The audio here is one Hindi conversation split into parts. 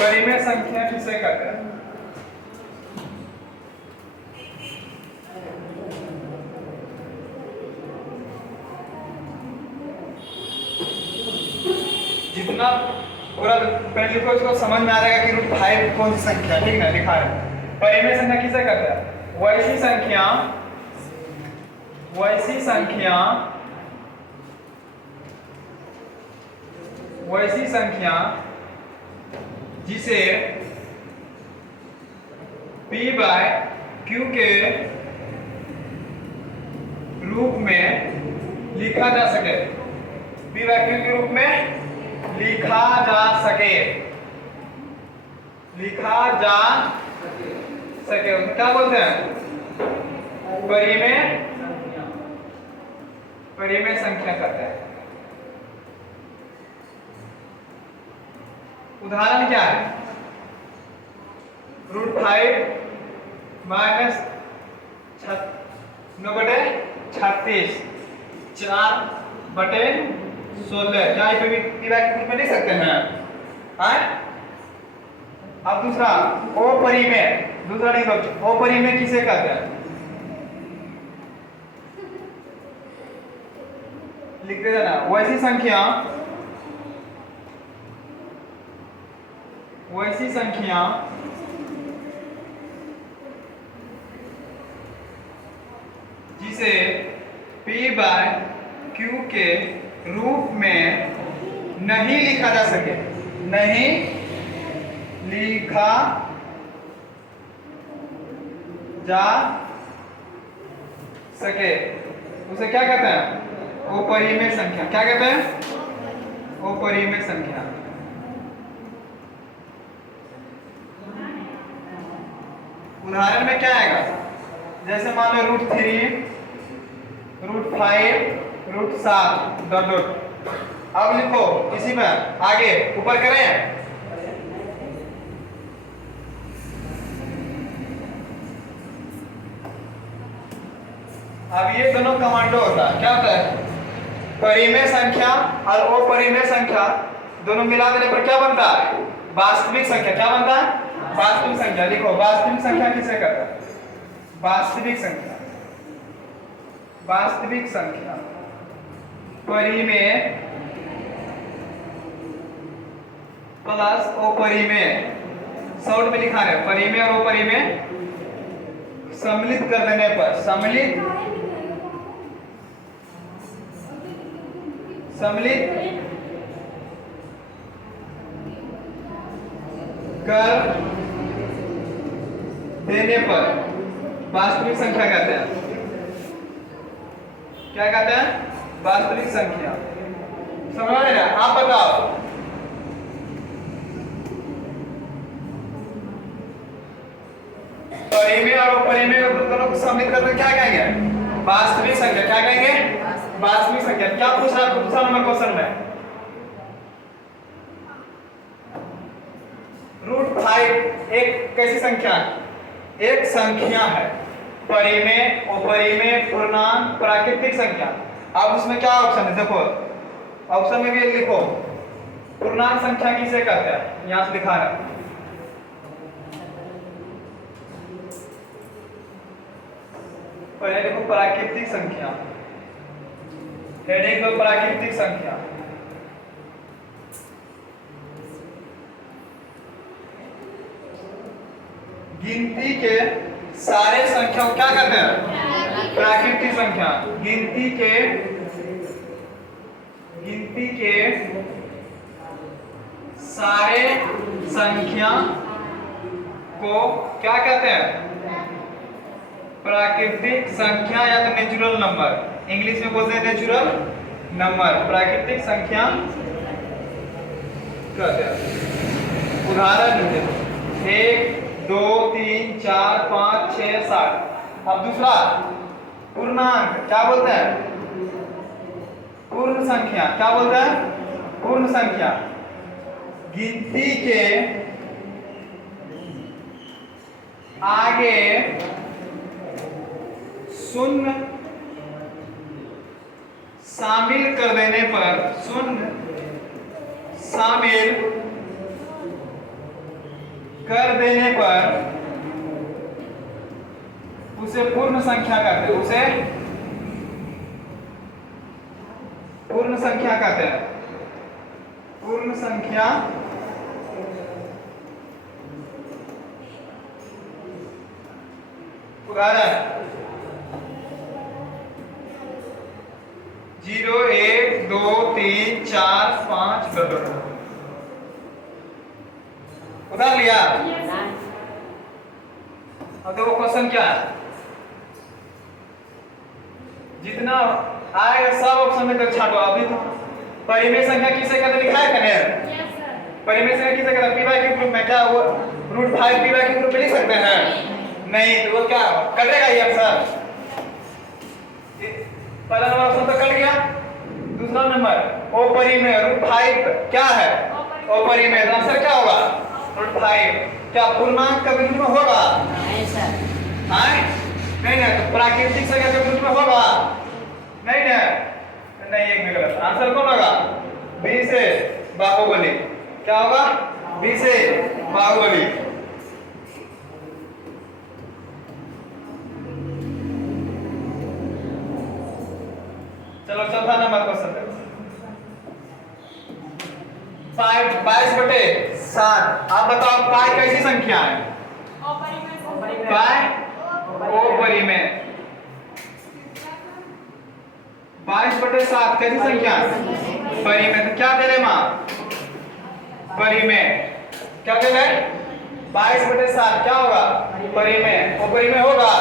परिमेय संख्या किसे कहते हैं? जितना पूरा पहले लिखो, इसको समझ में आ जाएगा कि √5 कौन सी संख्या, ठीक है, लिखा है। परिमेय संख्या किसे कहते हैं? वैसी संख्या जिसे p/q के रूप में लिखा जा सके, p/q के रूप में लिखा जा सके, उसको क्या बोलते हैं? परिमेय संख्या कहते हैं। उदाहरण क्या है? √5 माइनस 9/36 4/16, क्या पे भी रूप में लिख सकते हैं? अब दूसरा अपरिमेय, दूसरा लिखो, अपरिमेय किसे कहते हैं? लिख दे देना। वैसी संख्या जिसे p/q के रूप में नहीं लिखा जा सके, उसे क्या कहते हैं? अपरिमेय संख्या। क्या कहते हैं? अपरिमेय संख्या। उदाहरण में क्या आएगा? जैसे मान लो √3, √5, √7 डॉट डॉट। अब लिखो इसी में आगे ऊपर करें। अब ये दोनों कमांडो होता है, क्या होता है? परिमेय संख्या और अपरिमेय संख्या दोनों मिला देने पर क्या बनता है? वास्तविक संख्या। क्या बनता है? वास्तविक संख्या। लिखो, वास्तविक संख्या किसे कहते हैं? वास्तविक संख्या परिमेय प्लस अपरिमेय, शॉर्ट में लिखा है। परिमेय और अपरिमेय सम्मिलित कर देने पर, सम्मिलित कर देने पर वास्तविक संख्या कहते हैं। क्या कहते हैं? वास्तविक संख्या। समझ में ना? आप बताओ। परिमेय और अपरिमेय दोनों को सम्मिलित करके क्या कहेंगे? वास्तविक संख्या। क्या कहेंगे? वास्तविक संख्या। क्या पूछ रहा है दूसरा नंबर क्वेश्चन में? √5 एक कैसी संख्या? एक संख्या है। परिमेय, अपरिमेय, पूर्णांक, प्राकृतिक संख्या। अब उसमें क्या ऑप्शन है? देखो ऑप्शन में भी लिखो, पूर्णांक संख्या किसे कहते हैं? यहां से लिखा है। पहले देखो प्राकृतिक संख्या, हेडिंग दो प्राकृतिक संख्या। गिनती के सारे संख्या क्या कहते हैं? प्राकृतिक संख्या। गिनती के सारे संख्या को क्या कहते हैं? प्राकृतिक संख्या या तो नेचुरल नंबर, इंग्लिश में बोलते हैं नेचुरल नंबर, प्राकृतिक संख्या कहते हैं। उदाहरण 1, 2, 3, 4, 5, 6, 7। अब दूसरा पूर्णांक क्या बोलते हैं? पूर्ण संख्या। क्या बोलते हैं? पूर्ण संख्या। गिनती के आगे शून्य शामिल कर देने पर, शून्य शामिल कर देने पर उसे पूर्ण संख्या कहते हैं, उसे पूर्ण संख्या कहते हैं, पूर्ण संख्या उदाहरण 0 1 2 3 4 5 10 उधार लिया। अब देखो क्वेश्चन क्या है, जितना आएगा सब ऑप्शन में तक छाटो। अभी तो परिमेय संख्या किसे कहते हैं, लिखा है कनेर? परिमेय संख्या किसे कहते हैं? पी बाय क्यू ग्रुप में क्या वो √5 पी बाय क्यू ग्रुप में लिख सकते हैं? नहीं, तो वो क्या कटेगा ये आंसर? पहला नंबर ऑप्शन तो कट गया। दूसरा नंबर अपरिमेय √5 क्या है? अपरिमेय, तो आंसर क्या होगा? √5। क्या पूर्णांक का बिंदु में होगा? नहीं सर। हाँ नहीं ना, तो प्राकृतिक संख्या के बिंदु में होगा? नहीं ना, नहीं, एक में गलत। आंसर कौन होगा? बी से बाहुबली। क्या होगा? बी से बाहुबली। चलो चौथा नंबर क्वेश्चन देखो। 22/7। आप बताओ पाई कैसी संख्या है? पाई अपरिमेय। 22/7 कैसी संख्या है? परिमेय। तो क्या दे रहे मां? परिमेय। क्या दे रहे? 22/7 क्या होगा? परिमेय। अपरिमेय होगा?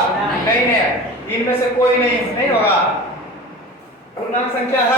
नहीं है, इनमें से कोई नहीं होगा। पूर्णांक संख्या है।